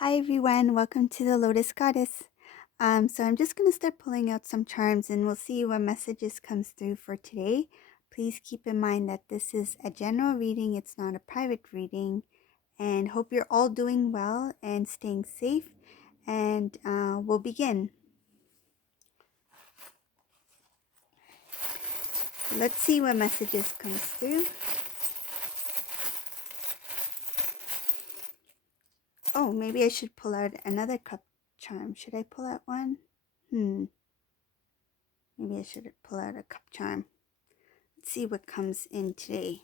Hi everyone, welcome to the Lotus Goddess. So I'm just going to start pulling out some charms and we'll see what messages comes through for today. Please keep in mind that this is a general reading, it's not a private reading, and hope you're all doing well and staying safe. And we'll begin. Let's see what messages comes through. Oh, maybe I should pull out another cup charm. Should I pull out one? Maybe I should pull out a cup charm. Let's see what comes in today.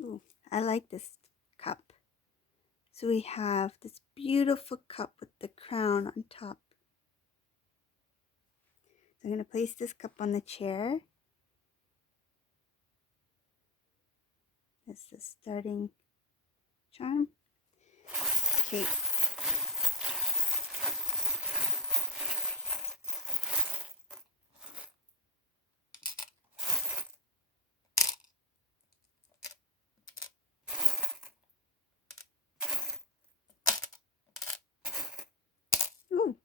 Ooh, I like this cup. So we have this beautiful cup with the crown on top. So I'm going to place this cup on the chair. That's the starting charm. Okay. Ooh.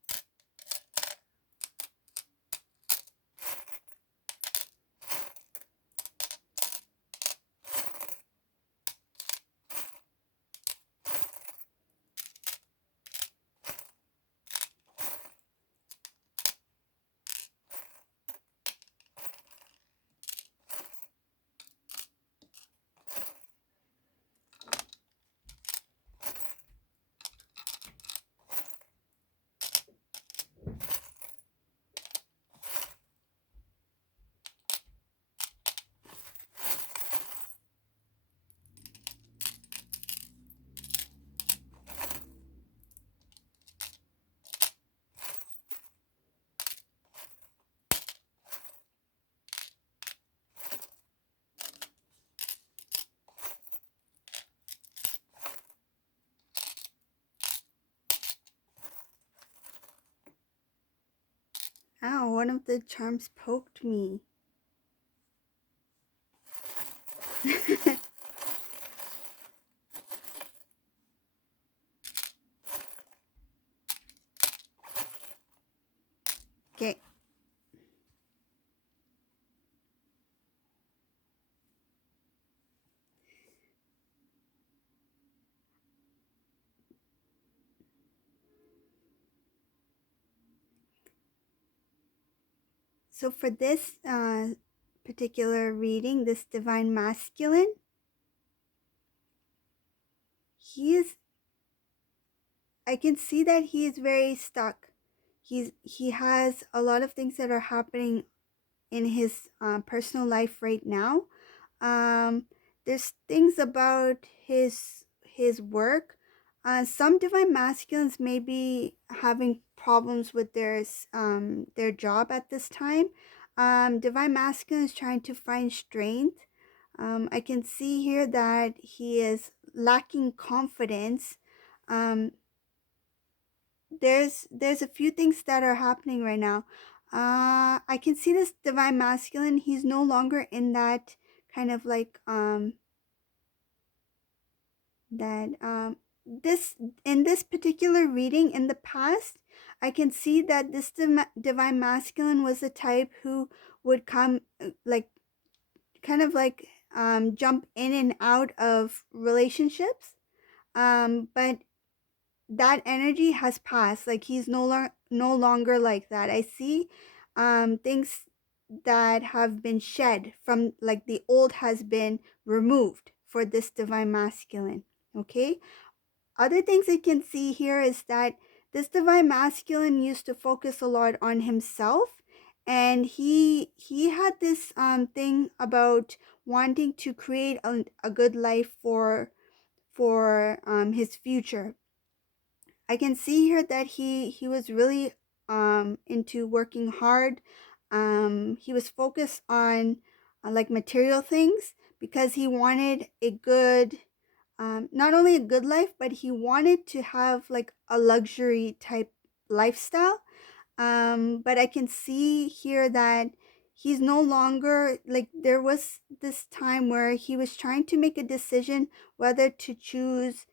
Ow, one of the charms poked me. Okay. So for this particular reading, this divine masculine, I can see that he is very stuck. He has a lot of things that are happening in his personal life right now. There's things about his work. Some divine masculines may be having problems with their job at this time. Divine masculine is trying to find strength. I can see here that he is lacking confidence. Um, there's a few things that are happening right now. I can see this divine masculine. He's no longer in that kind of like that this in this particular reading in the past. I can see that this divine masculine was the type who would come like kind of like jump in and out of relationships. But that energy has passed. Like he's no longer like that. I see things that have been shed from, like the old has been removed for this divine masculine. Okay, other things I can see here is that this divine masculine used to focus a lot on himself, and he had this thing about wanting to create a good life for his future. I can see here that he was really into working hard. He was focused on like material things because he wanted a good not only a good life, but he wanted to have like a luxury type lifestyle. But I can see here that he's no longer like, there was this time where he was trying to make a decision whether to choose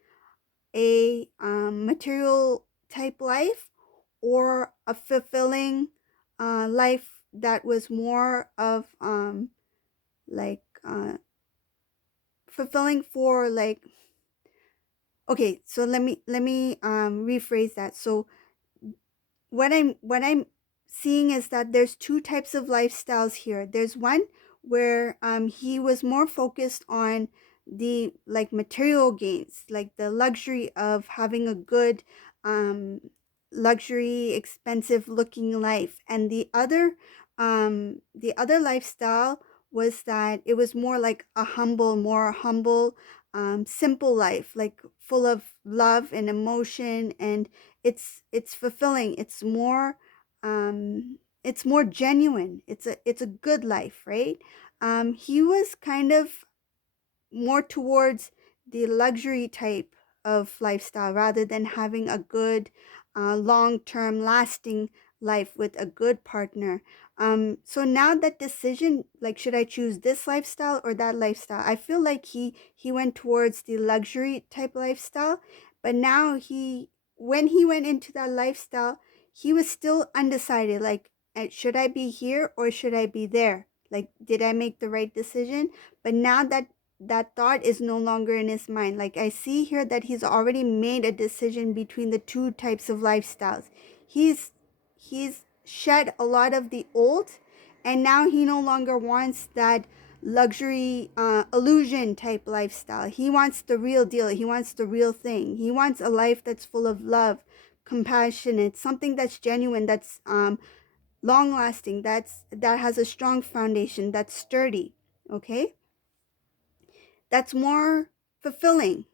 a material type life or a fulfilling life that was more of like fulfilling for like, okay, so let me rephrase that. So what I'm seeing is that there's two types of lifestyles here. There's one where he was more focused on the like material gains, like the luxury of having a good um luxury expensive looking life, and the other lifestyle was that it was more like a more humble simple life, like full of love and emotion, and it's fulfilling. It's more genuine. It's a good life, right? He was kind of more towards the luxury type of lifestyle rather than having a good, long term, lasting life with a good partner. So now that decision, like, should I choose this lifestyle or that lifestyle? I feel like he went towards the luxury type lifestyle, but now when he went into that lifestyle, he was still undecided. Like, should I be here or should I be there? Like, did I make the right decision? But now that thought is no longer in his mind. Like, I see here that he's already made a decision between the two types of lifestyles. He's shed a lot of the old, and now he no longer wants that luxury illusion type lifestyle. He wants the real deal. He wants the real thing. He wants a life that's full of love, compassionate, something that's genuine, that's long lasting, that has a strong foundation, that's sturdy. Okay, that's more fulfilling.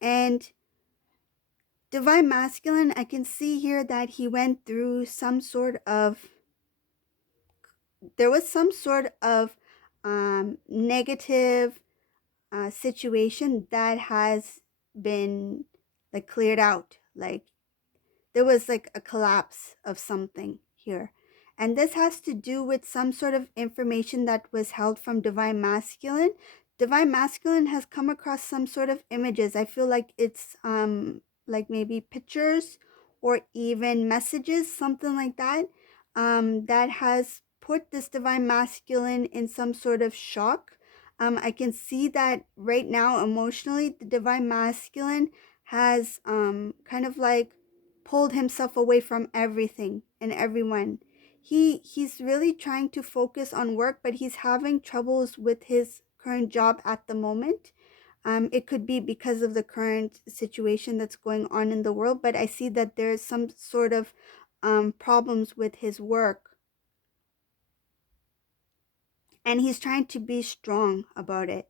And divine masculine, I can see here that he went through there was some sort of negative situation that has been like cleared out. Like, there was like a collapse of something here. And this has to do with some sort of information that was held from divine masculine. Divine masculine has come across some sort of images. I feel like it's like maybe pictures or even messages, something like that, that has put this divine masculine in some sort of shock. I can see that right now emotionally the divine masculine has kind of like pulled himself away from everything and everyone. He's really trying to focus on work, but he's having troubles with his current job at the moment. It could be because of the current situation that's going on in the world, but I see that there's some sort of problems with his work, and he's trying to be strong about it.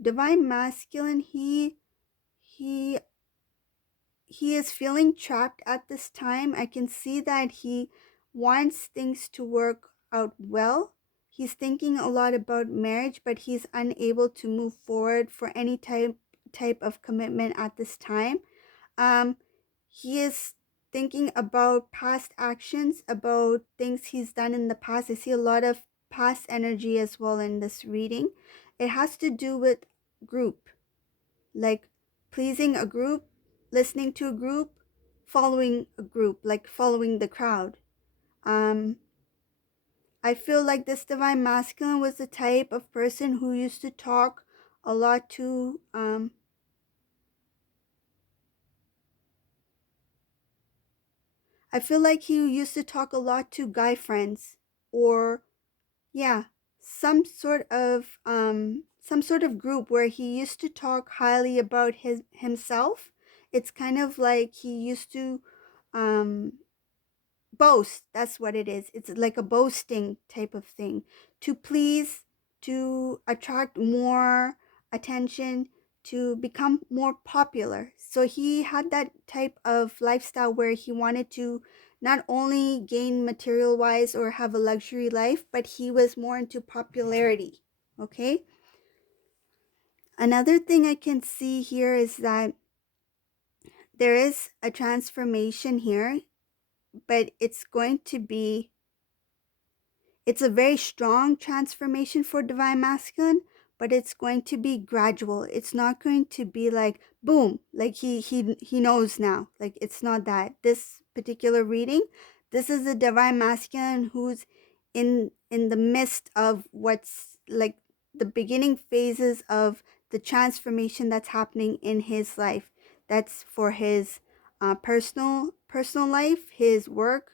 Divine masculine, he he is feeling trapped at this time. I can see that he wants things to work out well. He's thinking a lot about marriage, but he's unable to move forward for any type of commitment at this time. Um, he is thinking about past actions, about things he's done in the past. I see a lot of past energy as well in this reading. It has to do with group, like pleasing a group, listening to a group, following a group, like following the crowd. Um, I feel like this divine masculine was the type of person who used to talk a lot to I feel like he used to talk a lot to guy friends, or yeah, some sort of group where he used to talk highly about himself. It's kind of like he used to um boast. That's what it is. It's like a boasting type of thing, to please, to attract more attention, to become more popular. So he had that type of lifestyle where he wanted to not only gain material wise or have a luxury life, but he was more into popularity. Okay. Another thing I can see here is that there is a transformation here, but it's a very strong transformation for divine masculine, but it's going to be gradual. It's not going to be like boom, like he knows now. Like it's not that. This particular reading, this is the divine masculine who's in the midst of what's like the beginning phases of the transformation that's happening in his life. That's for his personal life, his work.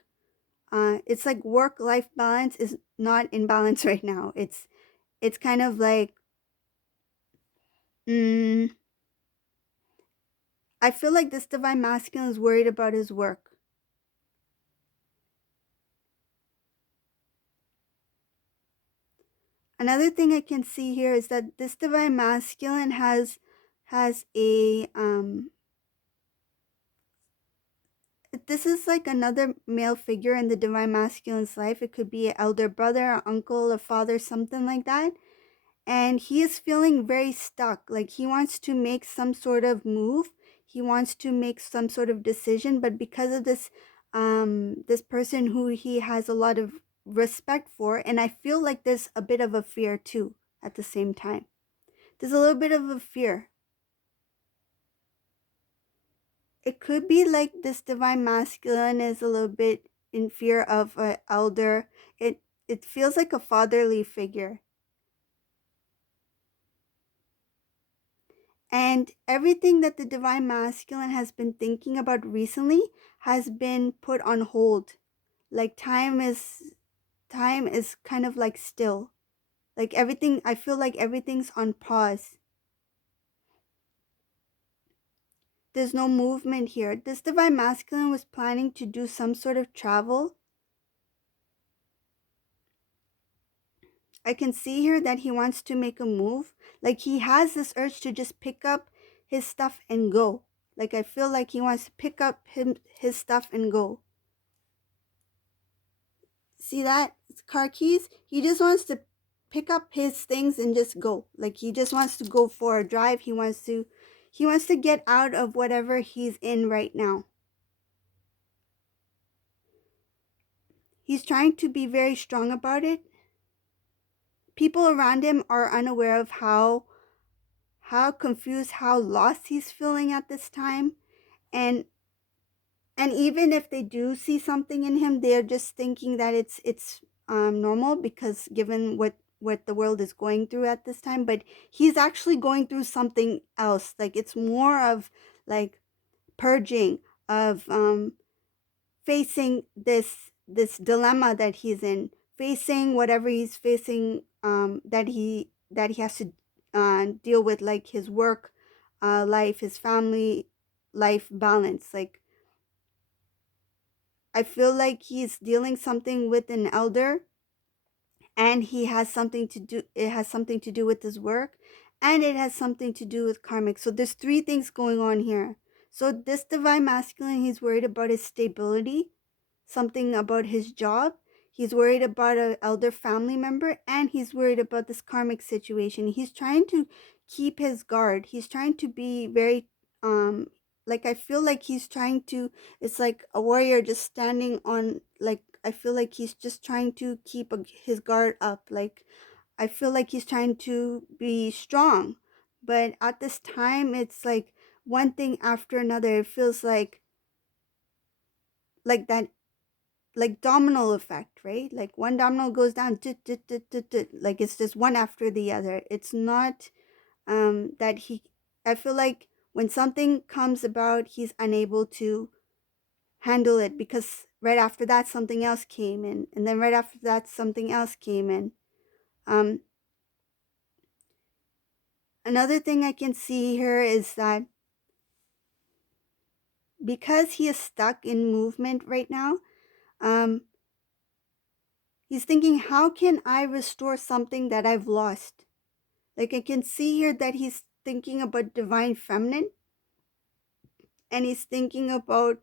It's like work life balance is not in balance right now. It's kind of like mm, I feel like this divine masculine is worried about his work. Another thing I can see here is that this divine masculine has a this is like another male figure in the divine masculine's life. It could be an elder brother, uncle, a father, something like that. And he is feeling very stuck. Like he wants to make some sort of move. He wants to make some sort of decision, but because of this person who he has a lot of respect for, and I feel like there's a bit of a fear too at the same time. There's a little bit of a fear. It could be like this divine masculine is a little bit in fear of an elder. It feels like a fatherly figure. And everything that the divine masculine has been thinking about recently has been put on hold. Like time is kind of like still. Like everything, I feel like everything's on pause. There's no movement here. This divine masculine was planning to do some sort of travel. I can see here that he wants to make a move. Like he has this urge to just pick up his stuff and go. Like I feel like he wants to pick up his stuff and go. See that? It's car keys. He just wants to pick up his things and just go. Like he just wants to go for a drive. He wants to get out of whatever he's in right now. He's trying to be very strong about it. People around him are unaware of how confused, how lost he's feeling at this time. And even if they do see something in him, they're just thinking that it's normal because given what the world is going through at this time. But he's actually going through something else. Like it's more of like purging of facing this dilemma that he's in, facing whatever he's facing, that he has to deal with, like his work life, his family life balance. Like I feel like he's dealing something with an elder, and he has something to do it has something to do with his work, and it has something to do with karmic. So there's three things going on here. So this divine masculine, he's worried about his stability, something about his job. He's worried about an elder family member, and he's worried about this karmic situation. He's trying to keep his guard. He's trying to be very like I feel like he's trying to it's like a warrior just standing on, like I feel like he's just trying to keep his guard up. Like I feel like he's trying to be strong. But at this time it's like one thing after another. It feels like that, like domino effect, right? Like one domino goes down, like it's just one after the other. It's not that he I feel like when something comes about, he's unable to handle it because right after that something else came in, and then right after that something else came in. um Another thing I can see here is that because he is stuck in movement right now, um he's thinking, how can I restore something that I've lost? Like I can see here that he's thinking about divine feminine, and he's thinking about,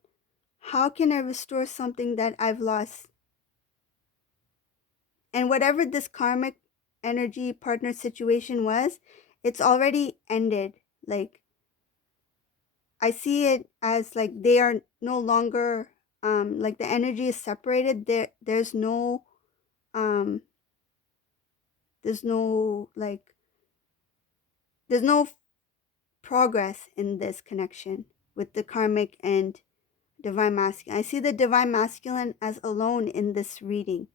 how can I restore something that I've lost? And whatever this karmic energy partner situation was, it's already ended. Like, I see it as like they are no longer, like the energy is separated. Um there's no like there's no progress in this connection with the karmic and divine masculine. I see the divine masculine as alone in this reading,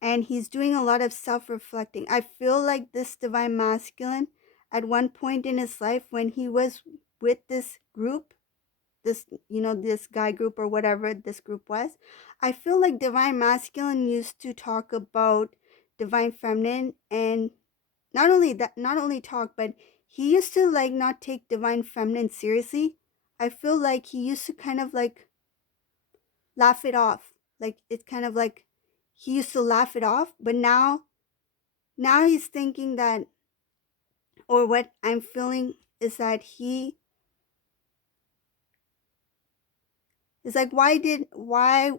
and he's doing a lot of self-reflecting. I feel like this divine masculine, at one point in his life when he was with this group, this, this guy group or whatever this group was, I feel like divine masculine used to talk about divine feminine, and not only talk, but he used to like not take divine feminine seriously. I feel like he used to kind of like laugh it off. Like, it's kind of like he used to laugh it off, but now he's thinking that, or what I'm feeling is that he is like, why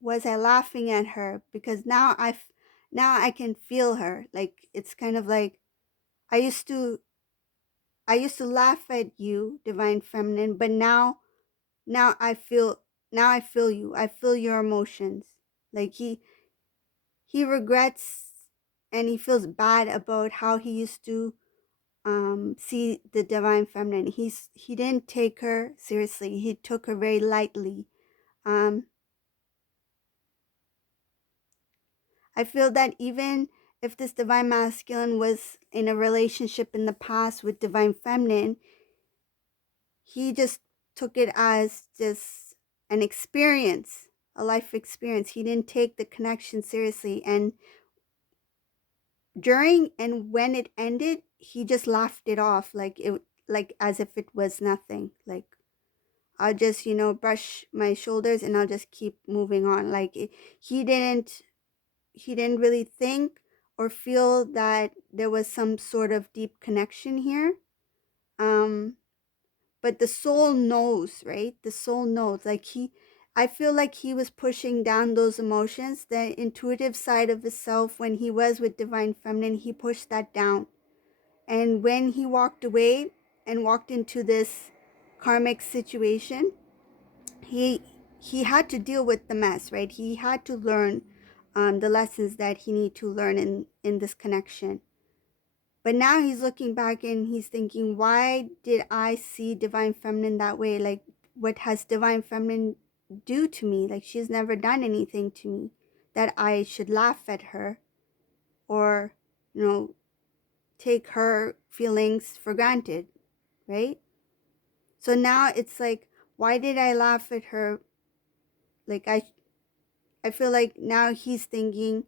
was I laughing at her? Because now I can feel her. Like, it's kind of like I used to I used to laugh at you, divine feminine, but now I feel now I feel you. I feel your emotions. Like, he regrets, and he feels bad about how he used to see the divine feminine. He didn't take her seriously. He took her very lightly. Um I feel that even if this divine masculine was in a relationship in the past with divine feminine, he just took it as just an experience, a life experience. He didn't take the connection seriously. And during and when it ended, he just laughed it off, like as if it was nothing. Like, I'll just, brush my shoulders and I'll just keep moving on. Like, he didn't he didn't really think or feel that there was some sort of deep connection here. Um but the soul knows, right? The soul knows. Like, I feel like he was pushing down those emotions, the intuitive side of his self. When he was with divine feminine, he pushed that down. And when he walked away and walked into this karmic situation, he he had to deal with the mess, right? He had to learn the lessons that he need to learn in this connection. But now he's looking back and he's thinking, why did I see divine feminine that way? Like, what has divine feminine do to me? Like, she's never done anything to me that I should laugh at her, or, take her feelings for granted, right? So now it's like, why did I laugh at her? Like, I feel like now he's thinking,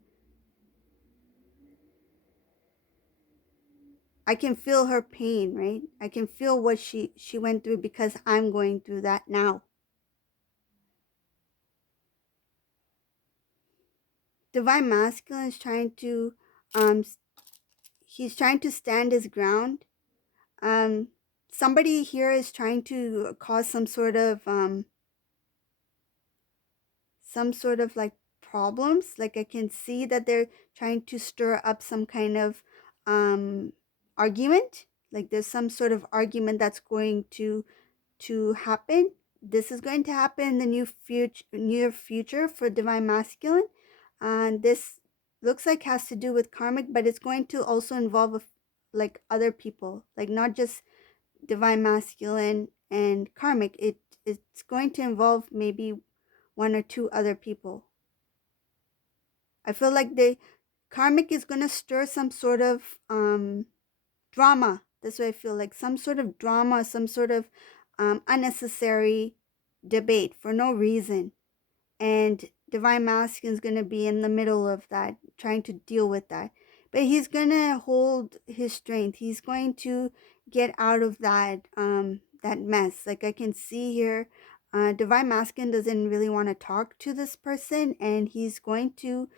I can feel her pain, right? I can feel what she went through because I'm going through that now. Divine masculine is trying to um he's trying to stand his ground. Um Somebody here is trying to cause some sort of like problems. Like, I can see that they're trying to stir up some kind of um argument. Like, there's some sort of argument that's going to happen. This is going to happen in the near future for divine masculine, and this looks like has to do with karmic, but it's going to also involve like other people, like not just divine masculine and karmic. It's going to involve maybe one or two other people. I feel like the karmic is going to stir some sort of drama. That's what I feel like. Some sort of drama, some sort of unnecessary debate for no reason. And divine masculine is going to be in the middle of that, trying to deal with that. But he's going to hold his strength. He's going to get out of that mess. Like, I can see here, divine masculine doesn't really want to talk to this person, and he's going to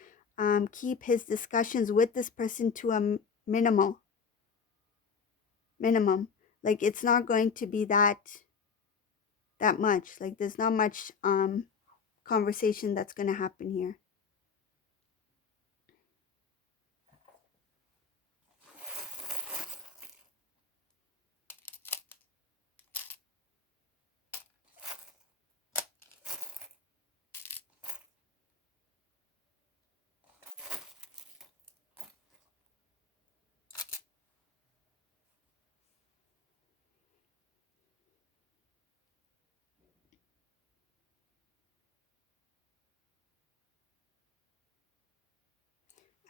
keep his discussions with this person to a minimum. Like, it's not going to be that much. Like, there's not much conversation that's going to happen here.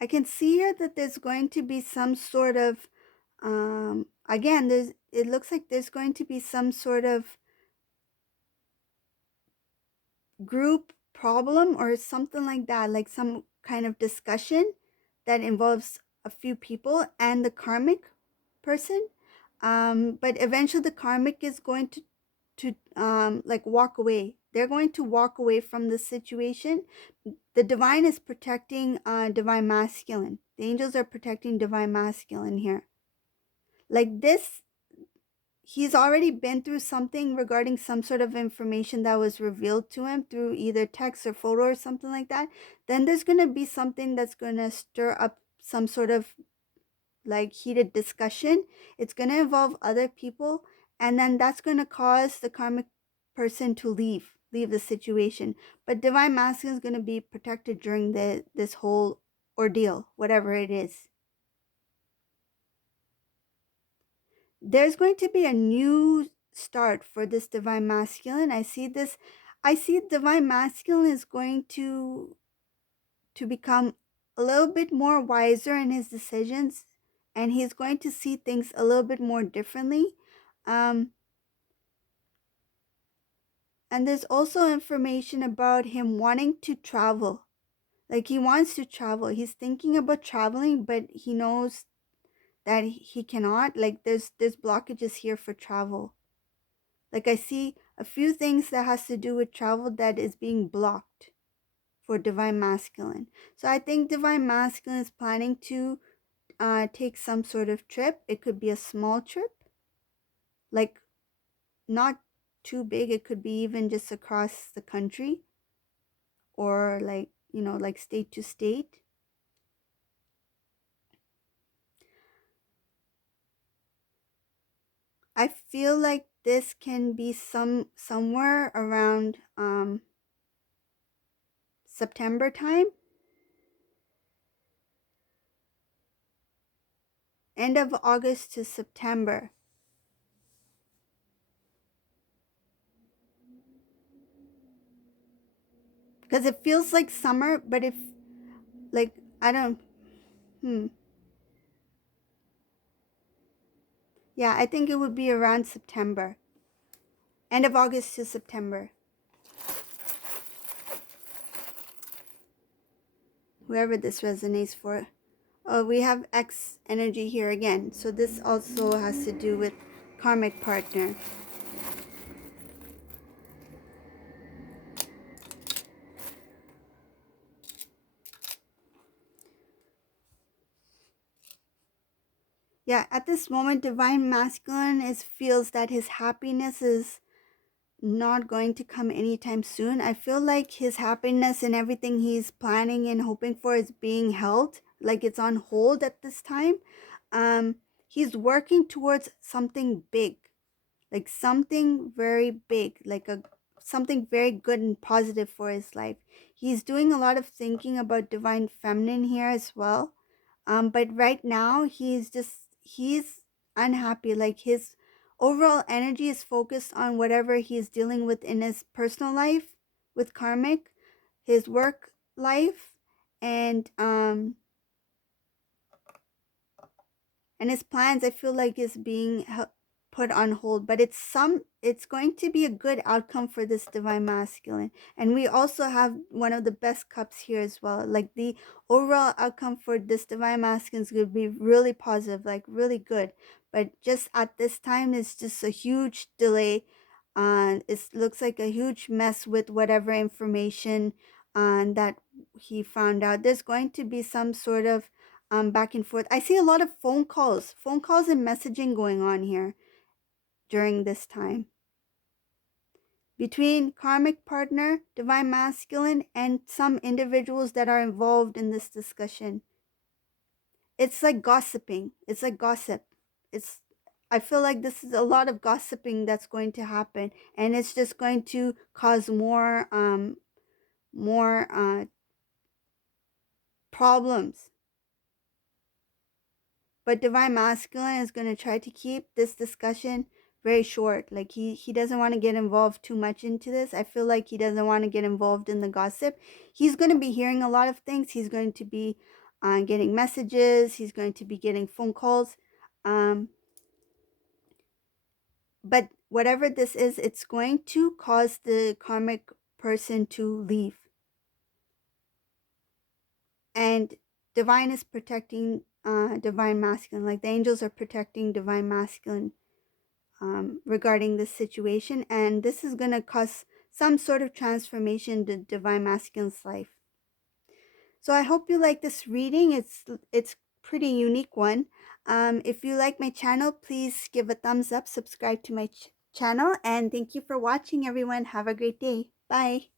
I can see here that there's going to be some sort of again, there's it looks like there's going to be some sort of group problem or something like that, like some kind of discussion that involves a few people and the karmic person. But eventually the karmic is going to like walk away. They're going to walk away from the situation. The divine is protecting divine masculine. The angels are protecting divine masculine here. Like this, he's already been through something regarding some sort of information that was revealed to him through either text or photo or something like that. Then there's going to be something that's going to stir up some sort of like heated discussion. It's going to involve other people, and then that's going to cause the karmic person to leave the situation. But divine masculine is going to be protected during this whole ordeal, whatever it is. There's going to be a new start for this divine masculine. I see divine masculine is going to become a little bit more wiser in his decisions, and he's going to see things a little bit more differently. Um, and there's also information about him wanting to travel. Like he wants to travel. He's thinking about traveling, but he knows that he cannot. Like there's blockages here for travel. Like I see a few things that has to do with travel that is being blocked for divine masculine. So I think divine masculine is planning to take some sort of trip. It could be a small trip, like not too big. It could be even just across the country or like, like state to state. I feel like this can be somewhere around September time, end of August to September. Because it feels like summer, but if like I don't hmm. Yeah, I think it would be around September. End of August to September. Whoever this resonates for. Oh, we have X energy here again. So this also has to do with karmic partner. Yeah, at this moment, divine masculine feels that his happiness is not going to come anytime soon. I feel like his happiness and everything he's planning and hoping for is being held, like it's on hold at this time. He's working towards something big, like something very big, like a something very good and positive for his life. He's doing a lot of thinking about divine feminine here as well. But right now he's unhappy. Like his overall energy is focused on whatever he's dealing with in his personal life with karmic, his work life, and his plans I feel like is being put on hold, but it's going to be a good outcome for this divine masculine. And we also have one of the best cups here as well. Like the overall outcome for this divine masculine is going to be really positive, like really good. But just at this time it's just a huge delay. It looks like a huge mess with whatever information that he found out. There's going to be some sort of back and forth. I see a lot of phone calls and messaging going on here during this time between karmic partner, divine masculine, and some individuals that are involved in this discussion. It's like gossiping. It's like gossip. It's I feel like this is a lot of gossiping that's going to happen, and it's just going to cause more problems. But divine masculine is going to try to keep this discussion very short. Like he doesn't want to get involved too much into this. I feel like he doesn't want to get involved in the gossip. He's going to be hearing a lot of things. He's going to be getting messages. He's going to be getting phone calls. Um, but whatever this is, it's going to cause the karmic person to leave. And divine is protecting divine masculine. Like the angels are protecting divine masculine regarding this situation. And this is going to cause some sort of transformation to divine masculine's life. So I hope you like this reading. It's pretty unique one. If you like my channel, please give a thumbs up, subscribe to my channel, and thank you for watching, everyone. Have a great day. Bye.